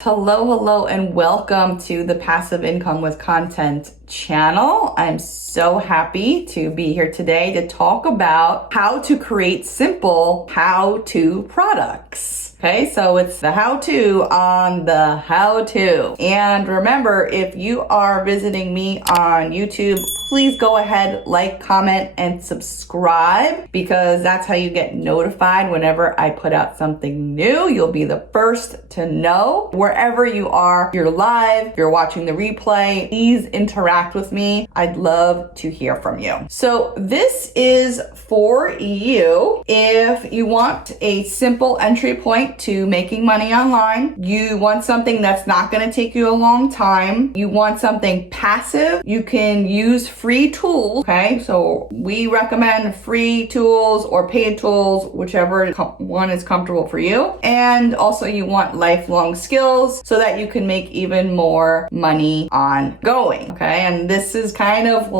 Hello, and welcome to the Passive Income with Content channel. I'm so happy to be here today to talk about how to create simple how-to products. Okay, so it's the how-to on the how-to. And remember, if you are visiting me on YouTube, please go ahead, like, comment, and subscribe because that's how you get notified whenever I put out something new. You'll be the first to know. Wherever you are, if you're live, if you're watching the replay, please interact with me. I'd love to hear from you. So this is for you if you want a simple entry point to making money online. You want something that's not going to take you a long time. You want something passive. You can use free tools. Okay, so we recommend free tools or paid tools, whichever one is comfortable for you. And also you want lifelong skills so that you can make even more money ongoing. Okay, and this is kind of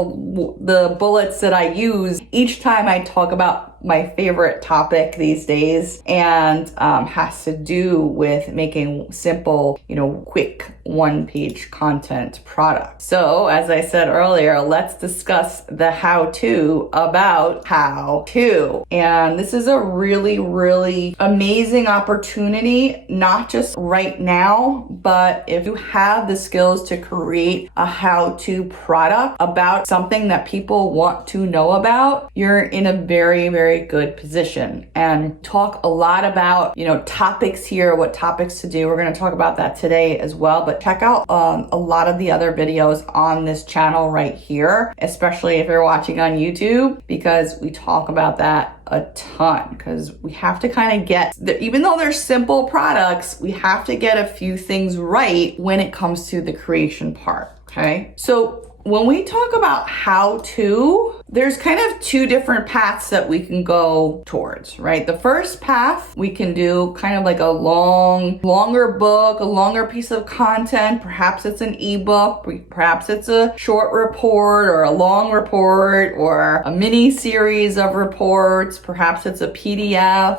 the bullets that I use each time I talk about my favorite topic these days, and has to do with making simple, quick one-page content products. So as I said earlier, let's discuss the how-to about how to. And this is a really, really amazing opportunity, not just right now, but if you have the skills to create a how-to product about something that people want to know about, you're in a very, very good position. And talk a lot about, topics here, what topics to do. We're going to talk about that today as well, but check out a lot of the other videos on this channel right here, especially if you're watching on YouTube, because we talk about that a ton, because we have to kind of get, even though they're simple products, we have to get a few things right when it comes to the creation part. Okay, so when we talk about how to, there's kind of two different paths that we can go towards, right? The first path, we can do kind of like a longer book, a longer piece of content. Perhaps it's an ebook, perhaps it's a short report or a long report or a mini series of reports. Perhaps it's a PDF.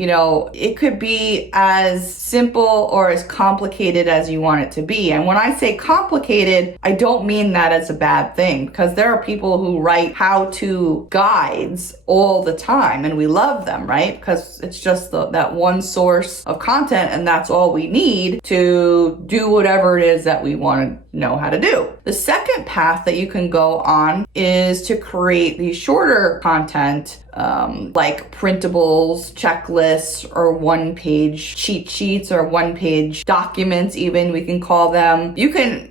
It could be as simple or as complicated as you want it to be. And when I say complicated, I don't mean that as a bad thing, because there are people who write how-to guides all the time and we love them, right? Because it's just that one source of content and that's all we need to do whatever it is that we want to know how to do. The second path that you can go on is to create these shorter content, like printables, checklists, or one-page cheat sheets or one-page documents, even we can call them. You can,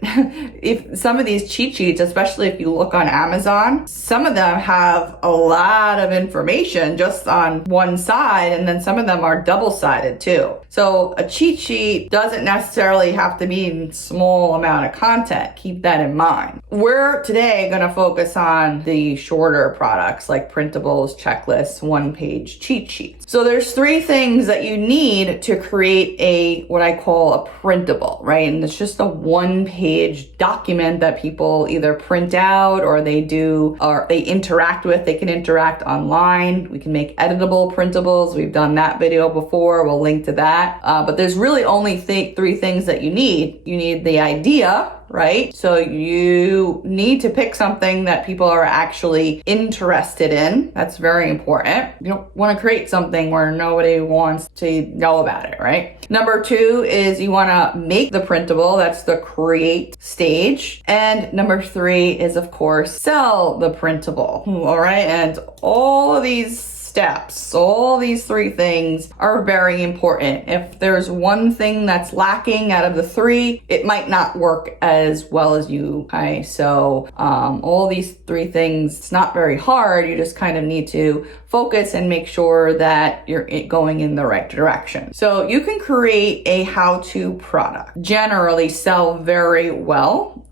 if some of these cheat sheets, especially if you look on Amazon, some of them have a lot of information just on one side, and then some of them are double-sided too. So a cheat sheet doesn't necessarily have to mean small amount of content. Keep that in mind. We're today going to focus on the shorter products like printables, checklists, one-page cheat sheets. So there's three things that you need to create what I call a printable, right? And it's just a one-page document that people either print out or they interact with. They can interact online. We can make editable printables. We've done that video before. We'll link to that. But there's really only three things that you need. You need the idea, right? So you need to pick something that people are actually interested in. That's very important. You don't want to create something where nobody wants to know about it, right? Number two is you want to make the printable. That's the create stage. And number three is, of course, sell the printable. All right. And all of these steps, all these three things are very important. If there's one thing that's lacking out of the three, it might not work as well as you. Okay, so all these three things, it's not very hard. You just kind of need to focus and make sure that you're going in the right direction. So you can create a how-to product, generally sell very well.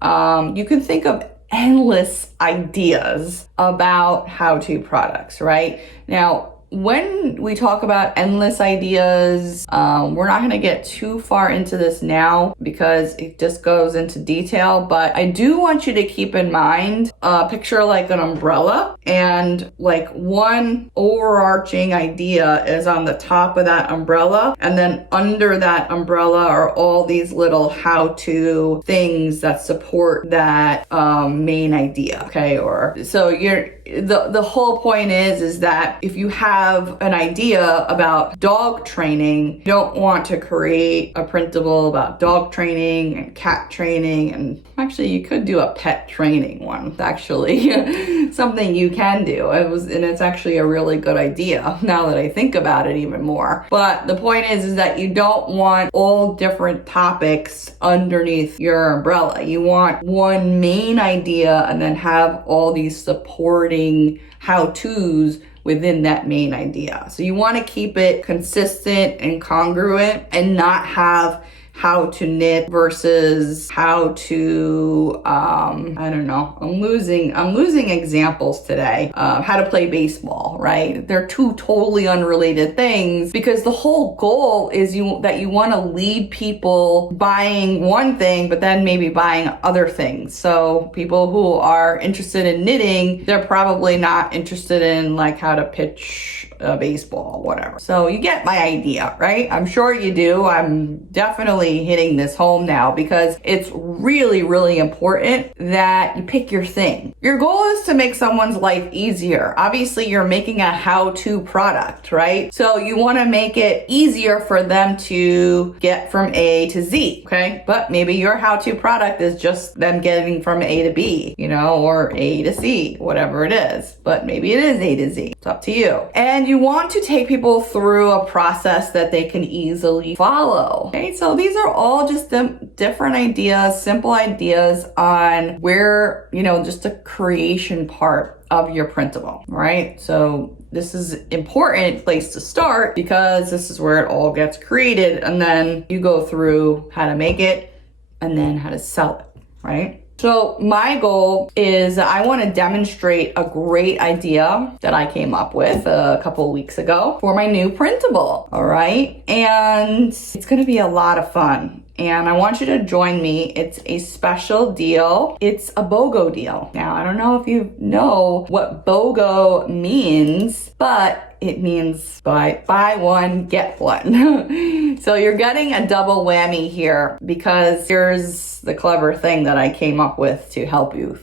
You can think of endless ideas about how-to products, right? Now, when we talk about endless ideas, we're not going to get too far into this now because it just goes into detail, but I do want you to keep in mind, picture like an umbrella, and like one overarching idea is on the top of that umbrella, and then under that umbrella are all these little how-to things that support that main idea. Okay, or so the whole point is that if you have an idea about dog training, you don't want to create a printable about dog training and cat training, and actually you could do a pet training one. It's actually something you can do. It's actually a really good idea now that I think about it even more. But the point is that you don't want all different topics underneath your umbrella. You want one main idea and then have all these supporting how-tos within that main idea. So you want to keep it consistent and congruent and not have how to knit versus how to, I don't know, I'm losing examples today. How to play baseball, right? They're two totally unrelated things because the whole goal is that you want to lead people buying one thing, but then maybe buying other things. So people who are interested in knitting, they're probably not interested in like how to pitch a baseball, whatever. So you get my idea, right? I'm sure you do. I'm definitely hitting this home now because it's really, really important that you pick your thing. Your goal is to make someone's life easier. Obviously, you're making a how-to product, right? So you want to make it easier for them to get from A to Z, okay? But maybe your how-to product is just them getting from A to B, or A to C, whatever it is. But maybe it is A to Z. It's up to you. And you want to take people through a process that they can easily follow. Okay, so these are all just different ideas, simple ideas on where, just the creation part of your printable, right? So this is an important place to start because this is where it all gets created, and then you go through how to make it and then how to sell it, right? So my goal is I want to demonstrate a great idea that I came up with a couple of weeks ago for my new printable, all right? And it's going to be a lot of fun. And I want you to join me. It's a special deal. It's a BOGO deal. Now, I don't know if you know what BOGO means, but it means buy one, get one. So you're getting a double whammy here because here's the clever thing that I came up with to help you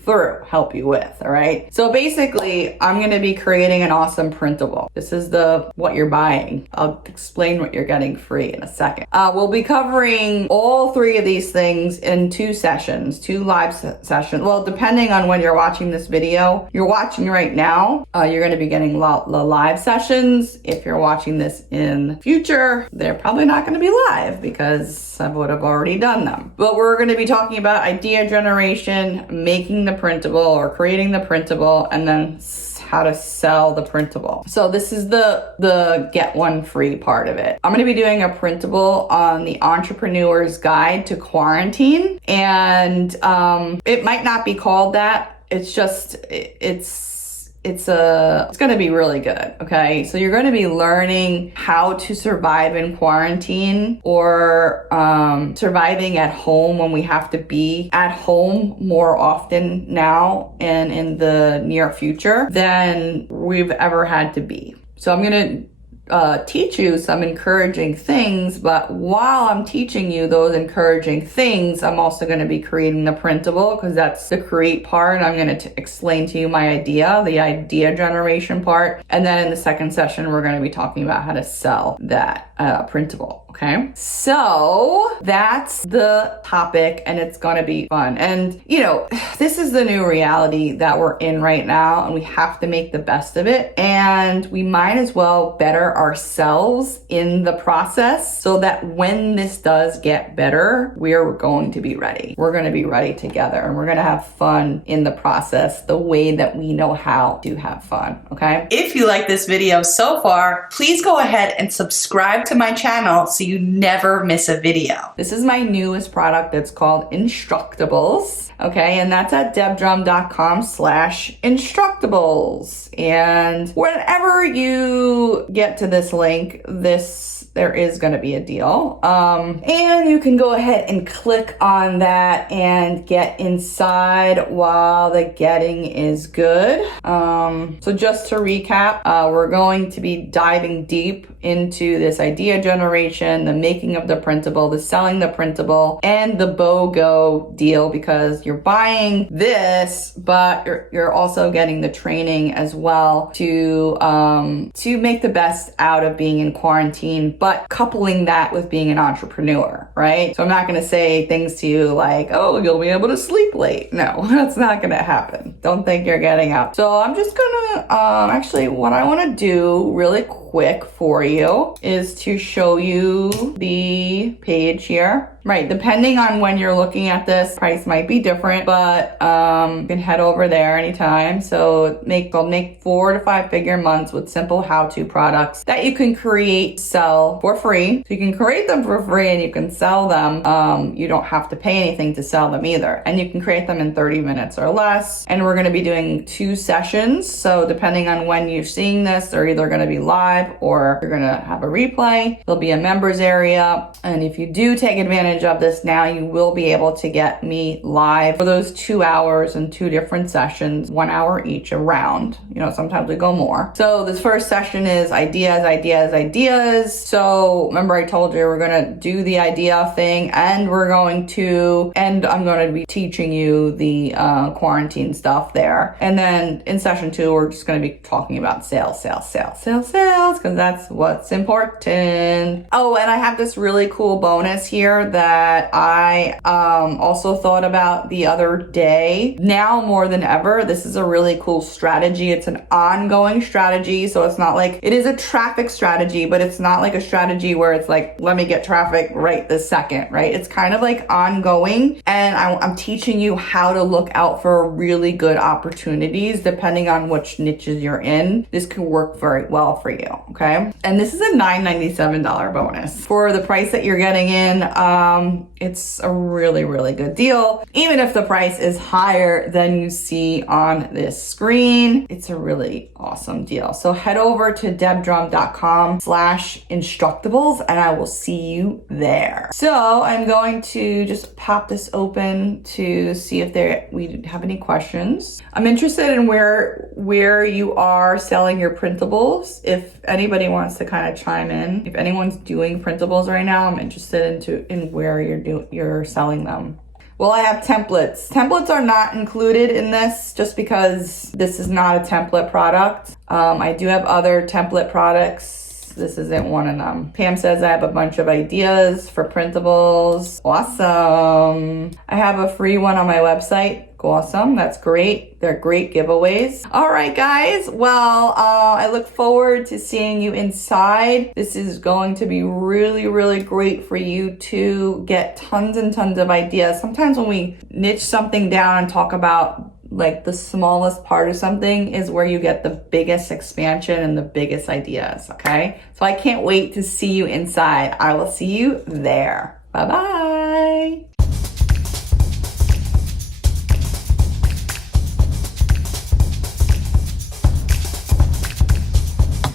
with, all right? So basically, I'm going to be creating an awesome printable. This is what you're buying. I'll explain what you're getting free in a second. We'll be covering all three of these things in two live sessions. Well, depending on when you're watching this video, you're watching right now, you're going to be getting the live sessions. If you're watching this in the future, they're probably not going to be live because I would have already done them. But we're going to be talking about idea generation, making the printable or creating the printable, and then how to sell the printable. So this is the get one free part of it. I'm going to be doing a printable on the Entrepreneur's Guide to Quarantine, and it might not be called that. It's just it's going to be really good. Okay. So you're going to be learning how to survive in quarantine or surviving at home when we have to be at home more often now and in the near future than we've ever had to be. So I'm going to teach you some encouraging things, but while I'm teaching you those encouraging things, I'm also going to be creating the printable because that's the create part. I'm going to explain to you my idea, the idea generation part, and then in the second session, we're going to be talking about how to sell that printable. Okay, so that's the topic and it's going to be fun. And this is the new reality that we're in right now and we have to make the best of it. And we might as well better ourselves in the process so that when this does get better, we're going to be ready. We're going to be ready together and we're going to have fun in the process the way that we know how to have fun. Okay. If you like this video so far, please go ahead and subscribe to my channel so so you never miss a video. This is my newest product. It's called Instructables. Okay, and that's at debdrum.com/Instructables. And whenever you get to this link, there is going to be a deal. And you can go ahead and click on that and get inside while the getting is good. So just to recap, we're going to be diving deep into this idea generation, the making of the printable, the selling the printable, and the BOGO deal, because you're buying this, but you're also getting the training as well to make the best out of being in quarantine, but coupling that with being an entrepreneur, right? So I'm not going to say things to you like, oh, you'll be able to sleep late. No, that's not going to happen. Don't think you're getting up. So I'm just going to, actually what I want to do really quick for you is to show you the page here. Right, depending on when you're looking at this, price might be different, but you can head over there anytime. So they'll make 4 to 5 figure months with simple how-to products that you can create, sell for free. So you can create them for free and you can sell them. You don't have to pay anything to sell them either. And you can create them in 30 minutes or less. And we're going to be doing 2 sessions. So depending on when you're seeing this, they're either going to be live or you're going to have a replay. There'll be a members area. And if you do take advantage of this now, you will be able to get me live for those 2 hours in 2 different sessions, 1 hour each around. You know, sometimes we go more. So this first session is ideas. So remember I told you we're going to do the idea thing and I'm going to be teaching you the quarantine stuff there. And then in session 2, we're just going to be talking about sales, because that's what's important. Oh, and I have this really cool bonus here that I also thought about the other day. Now more than ever, this is a really cool strategy. It's an ongoing strategy. So it's not like, it is a traffic strategy, but it's not like a strategy where it's like, let me get traffic right this second, right? It's kind of like ongoing. And I'm teaching you how to look out for really good opportunities depending on which niches you're in. This could work very well for you, okay? And this is a $997 bonus. For the price that you're getting in, it's a really, really good deal. Even if the price is higher than you see on this screen, it's a really awesome deal. So head over to debdrum.com/Instructables and I will see you there. So I'm going to just pop this open to see if we have any questions. I'm interested in where you are selling your printables. If anybody wants to kind of chime in, if anyone's doing printables right now, I'm interested in where you're selling them. Well, I have templates. Templates are not included in this just because this is not a template product. I do have other template products. This isn't one of them. Pam says I have a bunch of ideas for printables. Awesome. I have a free one on my website. Awesome. That's great. They're great giveaways. All right, guys. Well, I look forward to seeing you inside. This is going to be really, really great for you to get tons and tons of ideas. Sometimes when we niche something down and talk about like the smallest part of something is where you get the biggest expansion and the biggest ideas. Okay. So I can't wait to see you inside. I will see you there. Bye-bye.